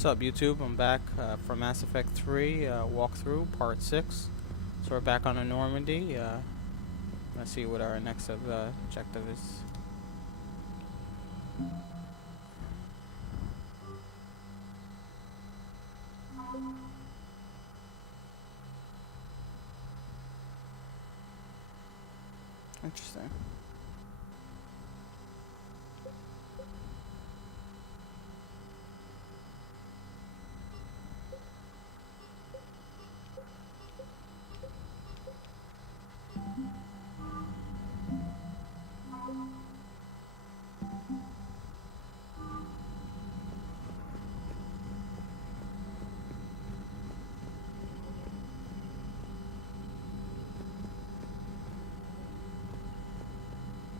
What's up, YouTube? I'm back from Mass Effect 3 walkthrough, part 6. So we're back on the Normandy. Let's see what our next objective is. Interesting.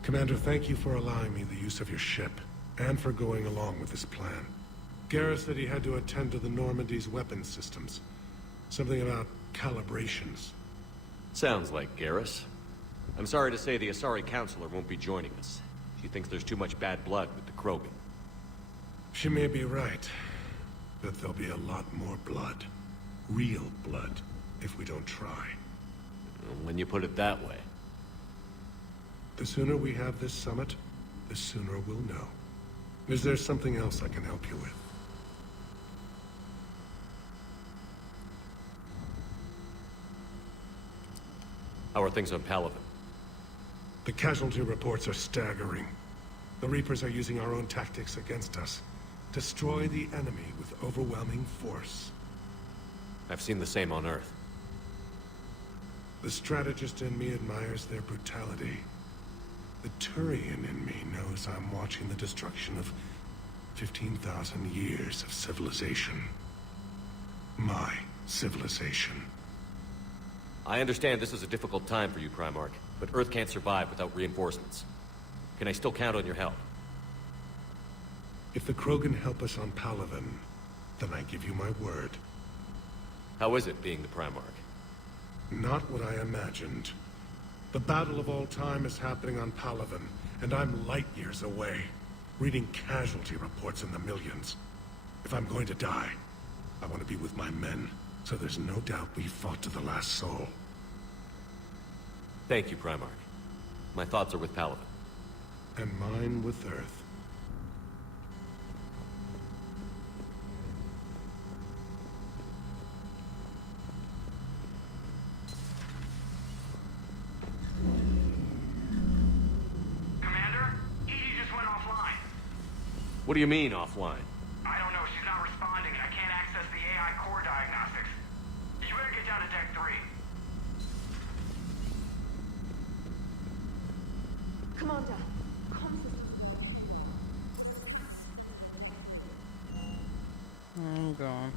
Commander, thank you for allowing me the use of your ship, and for going along with this plan. Garrus said he had to attend to the Normandy's weapons systems. Something about calibrations. Sounds like Garrus. I'm sorry to say the Asari Counselor won't be joining us. She thinks there's too much bad blood with the Krogan. She may be right, but there'll be a lot more blood. Real blood, if we don't try. When you put it that way. The sooner we have this summit, the sooner we'll know. Is there something else I can help you with? How are things on Palaven? The casualty reports are staggering. The Reapers are using our own tactics against us. Destroy the enemy with overwhelming force. I've seen the same on Earth. The strategist in me admires their brutality. The Turian in me knows I'm watching the destruction of 15,000 years of civilization. My civilization. I understand this is a difficult time for you, Primarch, but Earth can't survive without reinforcements. Can I still count on your help? If the Krogan help us on Palaven, then I give you my word. How is it being the Primarch? Not what I imagined. The battle of all time is happening on Palaven, and I'm light years away, reading casualty reports in the millions. If I'm going to die, I want to be with my men, so there's no doubt we fought to the last soul. Thank you, Primarch. My thoughts are with Palaven. And mine with Earth. What do you mean, offline? I don't know. She's not responding, and I can't access the AI core diagnostics. You better get down to deck 3. Commander, I'm gone.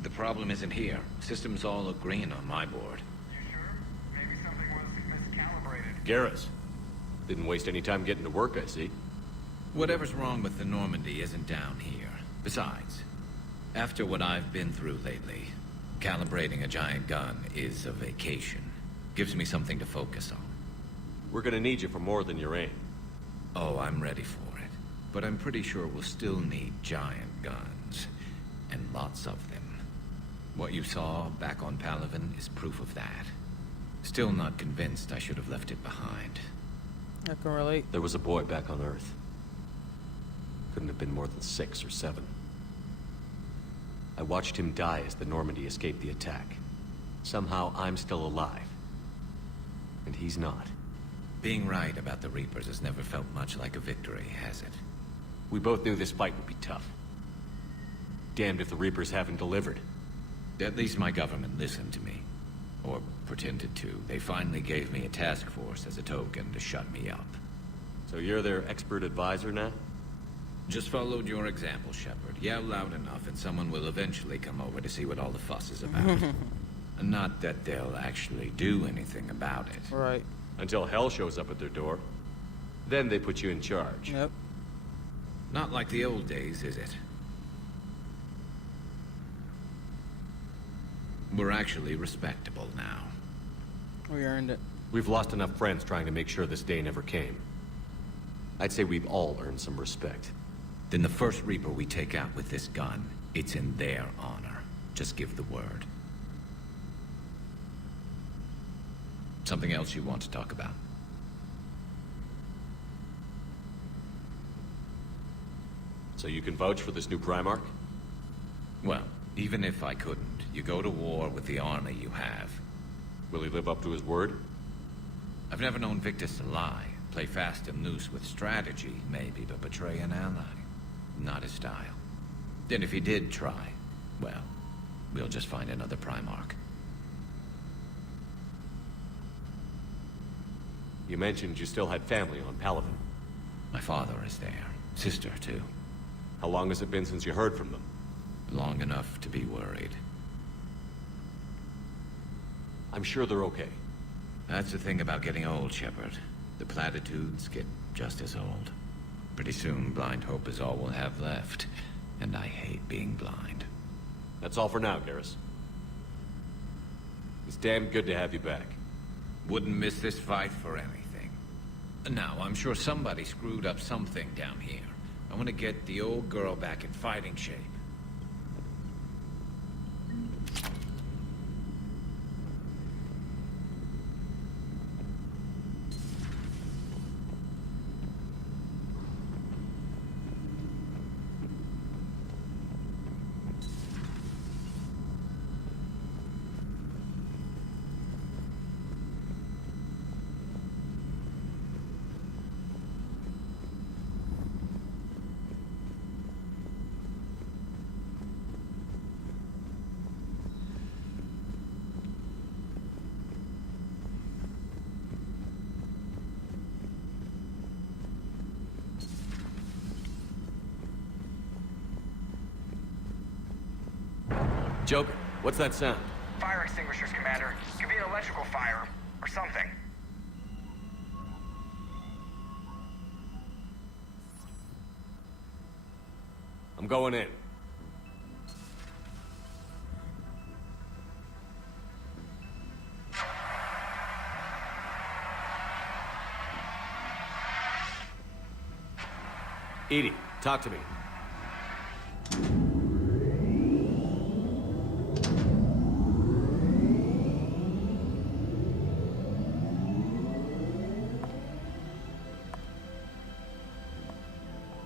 The problem isn't here. Systems all look green on my board. You sure? Maybe something was miscalibrated. Garrus. Didn't waste any time getting to work, I see. Whatever's wrong with the Normandy isn't down here. Besides, after what I've been through lately, Calibrating a giant gun is a vacation. Gives me something to focus on. We're gonna need you for more than your aim. Oh, I'm ready for it. But I'm pretty sure we'll still need giant guns. And lots of them. What you saw back on Palaven is proof of that. Still not convinced I should have left it behind. I can relate. There was a boy back on Earth. Couldn't have been more than 6 or 7. I watched him die as the Normandy escaped the attack. Somehow I'm still alive. And he's not. Being right about the Reapers has never felt much like a victory, has it? We both knew this fight would be tough. Damned if the Reapers haven't delivered. At least my government listened to me. Or pretended to. They finally gave me a task force as a token to shut me up. So you're their expert advisor now? Just followed your example, Shepard. Yell loud enough and someone will eventually come over to see what all the fuss is about. Not that they'll actually do anything about it. Right. Until hell shows up at their door. Then they put you in charge. Yep. Not like the old days, is it? We're actually respectable now. We earned it. We've lost enough friends trying to make sure this day never came. I'd say we've all earned some respect. Then the first Reaper we take out with this gun, it's in their honor. Just give the word. Something else you want to talk about? So you can vouch for this new Primarch? Well, even if I couldn't, you go to war with the army you have. Will he live up to his word? I've never known Victus to lie. Play fast and loose with strategy, maybe, but betray an ally. Not his style. Then if he did try, well, we'll just find another Primarch. You mentioned you still had family on Palaven. My father is there. Sister, too. How long has it been since you heard from them? Long enough to be worried. I'm sure they're okay. That's the thing about getting old, Shepard. The platitudes get just as old. Pretty soon, blind hope is all we'll have left. And I hate being blind. That's all for now, Garrus. It's damn good to have you back. Wouldn't miss this fight for anything. Now, I'm sure somebody screwed up something down here. I want to get the old girl back in fighting shape. Joker, what's that sound? Fire extinguishers, Commander. Could be an electrical fire, or something. I'm going in. EDI, talk to me.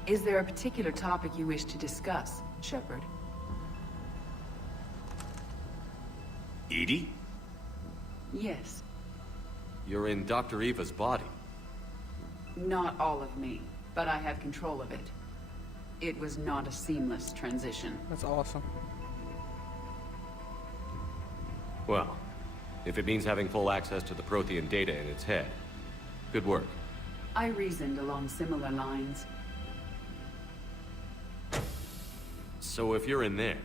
Is there a particular topic you wish to discuss, Shepard? EDI? Yes. You're in Dr. Eva's body. Not all of me, but I have control of it. It was not a seamless transition. That's awesome. Well, if it means having full access to the Prothean data in its head, good work. I reasoned along similar lines. So if you're in there,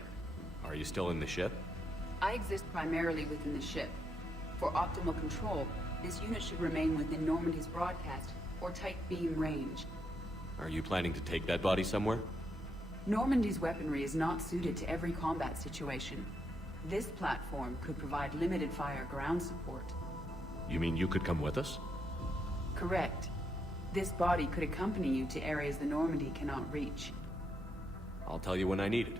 are you still in the ship? I exist primarily within the ship. For optimal control, this unit should remain within Normandy's broadcast or tight beam range. Are you planning to take that body somewhere? Normandy's weaponry is not suited to every combat situation. This platform could provide limited fire ground support. You mean you could come with us? Correct. This body could accompany you to areas the Normandy cannot reach. I'll tell you when I need it.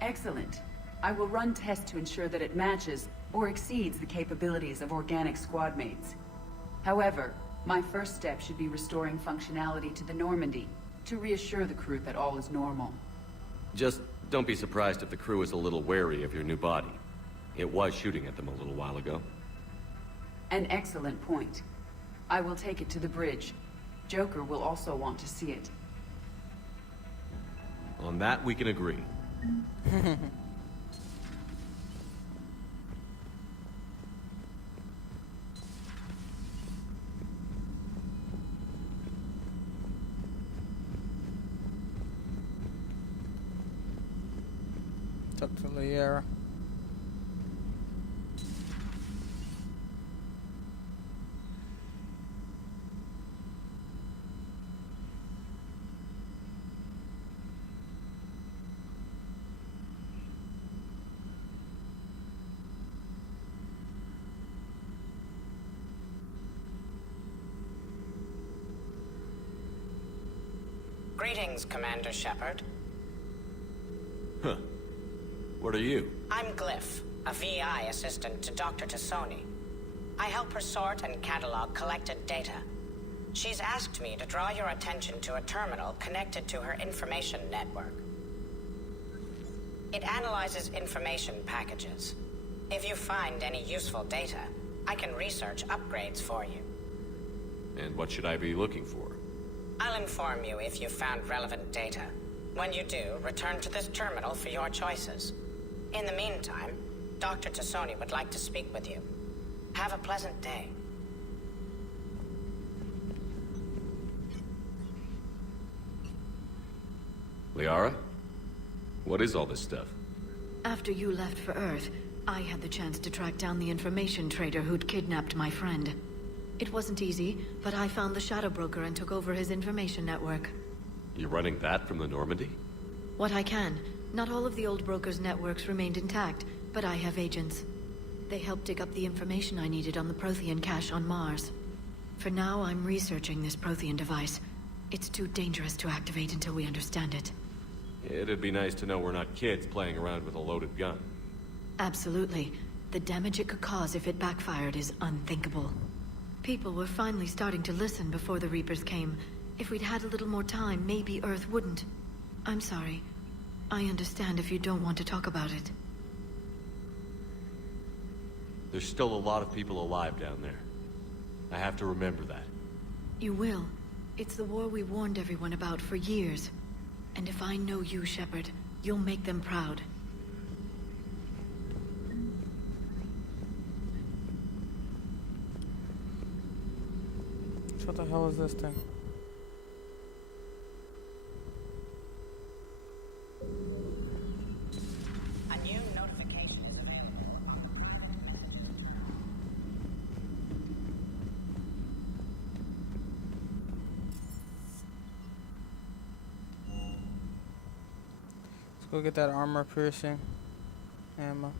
Excellent. I will run tests to ensure that it matches or exceeds the capabilities of organic squad mates. However, my first step should be restoring functionality to the Normandy to reassure the crew that all is normal. Just don't be surprised if the crew is a little wary of your new body. It was shooting at them a little while ago. An excellent point. I will take it to the bridge. Joker will also want to see it. On that, we can agree. Tuck to Liera. Greetings, Commander Shepard. Huh. What are you? I'm Glyph, a VI assistant to Dr. Tassoni. I help her sort and catalog collected data. She's asked me to draw your attention to a terminal connected to her information network. It analyzes information packages. If you find any useful data, I can research upgrades for you. And what should I be looking for? I'll inform you if you've found relevant data. When you do, return to this terminal for your choices. In the meantime, Dr. Tassoni would like to speak with you. Have a pleasant day. Liara? What is all this stuff? After you left for Earth, I had the chance to track down the information trader who'd kidnapped my friend. It wasn't easy, but I found the Shadow Broker and took over his information network. You're running that from the Normandy? What I can. Not all of the old broker's networks remained intact, but I have agents. They helped dig up the information I needed on the Prothean cache on Mars. For now, I'm researching this Prothean device. It's too dangerous to activate until we understand it. It'd be nice to know we're not kids playing around with a loaded gun. Absolutely. The damage it could cause if it backfired is unthinkable. People were finally starting to listen before the Reapers came. If we'd had a little more time, maybe Earth wouldn't. I'm sorry. I understand if you don't want to talk about it. There's still a lot of people alive down there. I have to remember that. You will. It's the war we warned everyone about for years. And if I know you, Shepard, you'll make them proud. What the hell is this thing? A new notification is available. Let's go get that armor piercing ammo.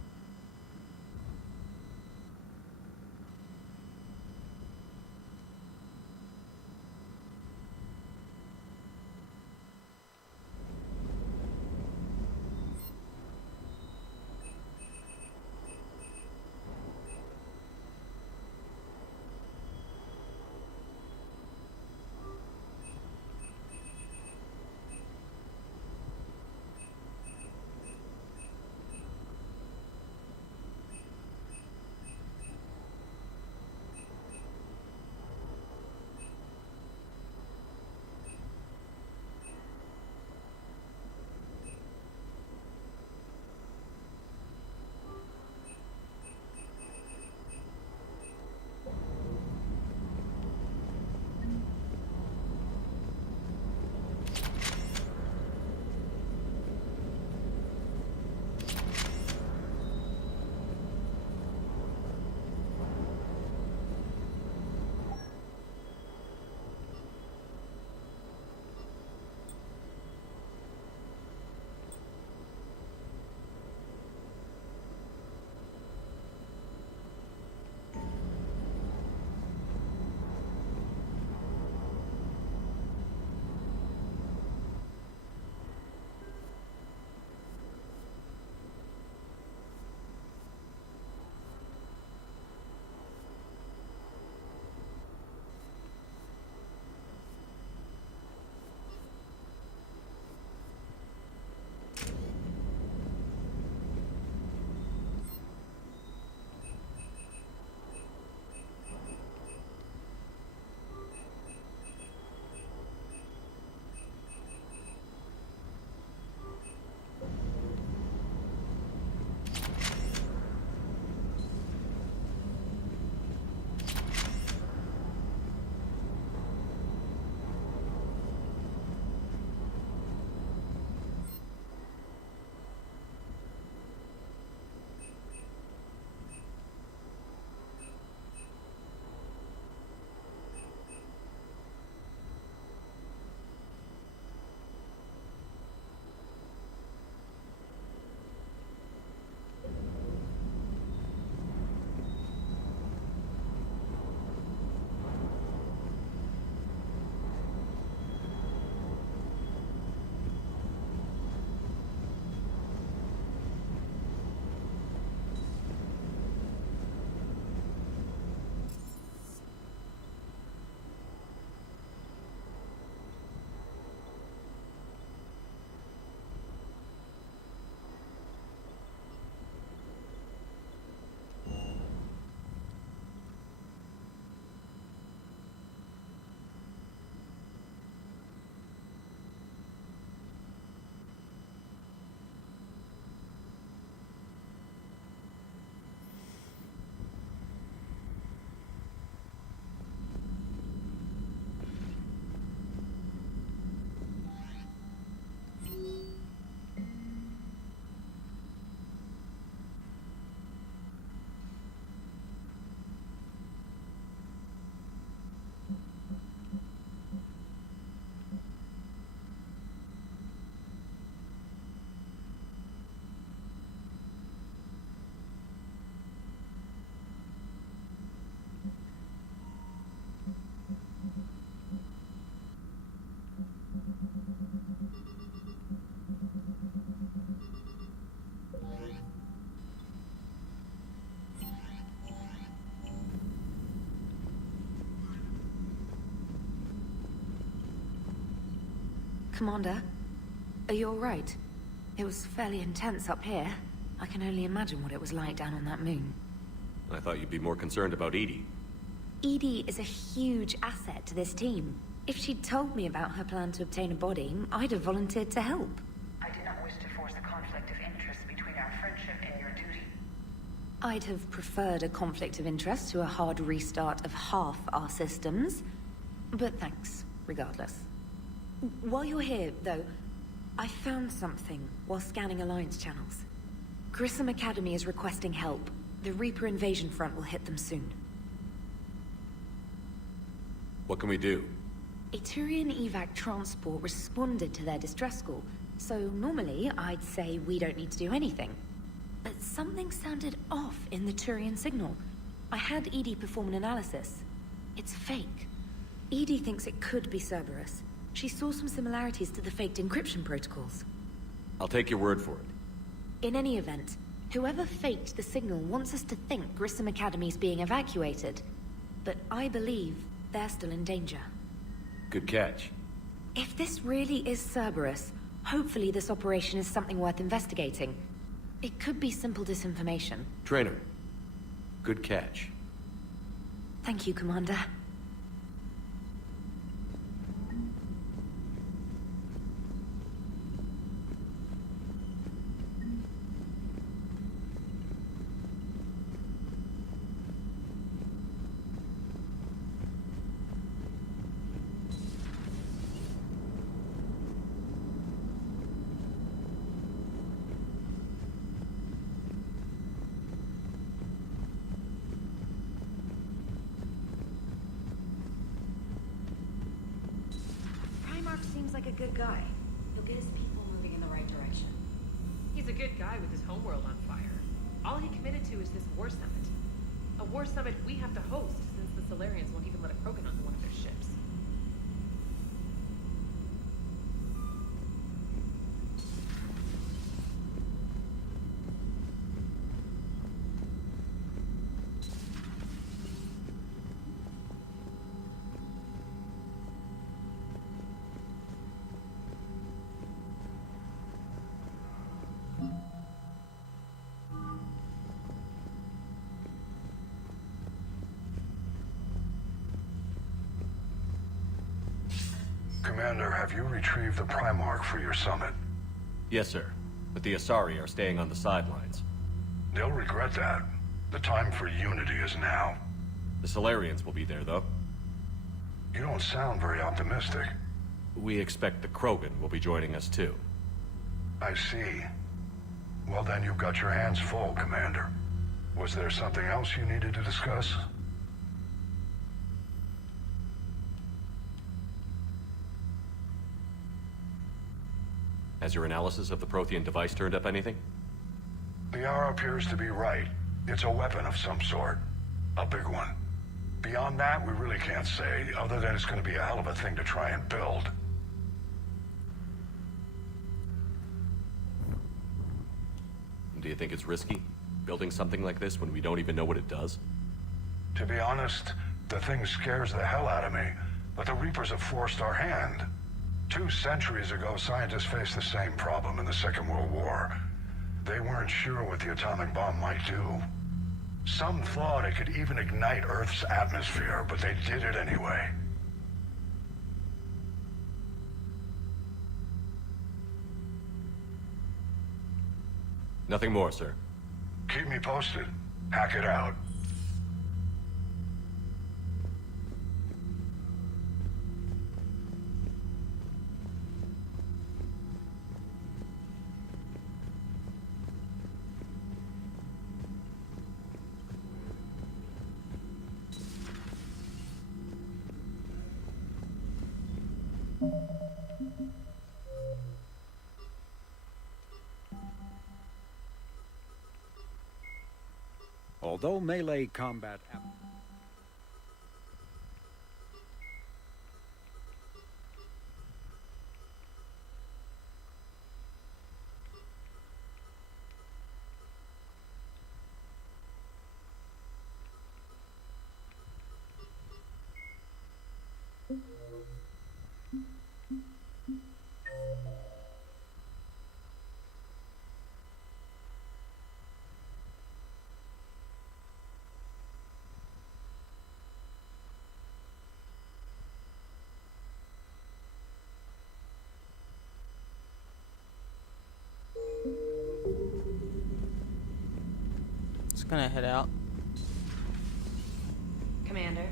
Commander, are you alright? It was fairly intense up here. I can only imagine what it was like down on that moon. I thought you'd be more concerned about EDI. EDI is a huge asset to this team. If she'd told me about her plan to obtain a body, I'd have volunteered to help. I do not wish to force a conflict of interest between our friendship and your duty. I'd have preferred a conflict of interest to a hard restart of half our systems. But thanks, regardless. While you're here, though, I found something while scanning Alliance channels. Grissom Academy is requesting help. The Reaper invasion front will hit them soon. What can we do? A Turian evac transport responded to their distress call, so normally I'd say we don't need to do anything. But something sounded off in the Turian signal. I had EDI perform an analysis. It's fake. EDI thinks it could be Cerberus. She saw some similarities to the faked encryption protocols. I'll take your word for it. In any event, whoever faked the signal wants us to think Grissom Academy's being evacuated. But I believe they're still in danger. Good catch. If this really is Cerberus, hopefully this operation is something worth investigating. It could be simple disinformation. Trainer, good catch. Thank you, Commander. Seems like a good guy. He'll get his people moving in the right direction. He's a good guy with his homeworld on fire. All he committed to is this war summit. A war summit we have to host since the Solarians won't even let a Krogan onto one of their ships. Commander, have you retrieved the Primarch for your summit? Yes, sir. But the Asari are staying on the sidelines. They'll regret that. The time for unity is now. The Solarians will be there, though. You don't sound very optimistic. We expect the Krogan will be joining us, too. I see. Well, then you've got your hands full, Commander. Was there something else you needed to discuss? Has your analysis of the Prothean device turned up anything? The R appears to be right. It's a weapon of some sort. A big one. Beyond that, we really can't say, other than it's going to be a hell of a thing to try and build. Do you think it's risky, building something like this when we don't even know what it does? To be honest, the thing scares the hell out of me, but the Reapers have forced our hand. 2 centuries ago, scientists faced the same problem in the Second World War. They weren't sure what the atomic bomb might do. Some thought it could even ignite Earth's atmosphere, but they did it anyway. Nothing more, sir. Keep me posted. Hack it out. Although melee combat... gonna head out. Commander.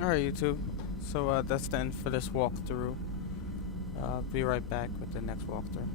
Alright, YouTube. So that's the end for this walkthrough. Be right back with the next walkthrough.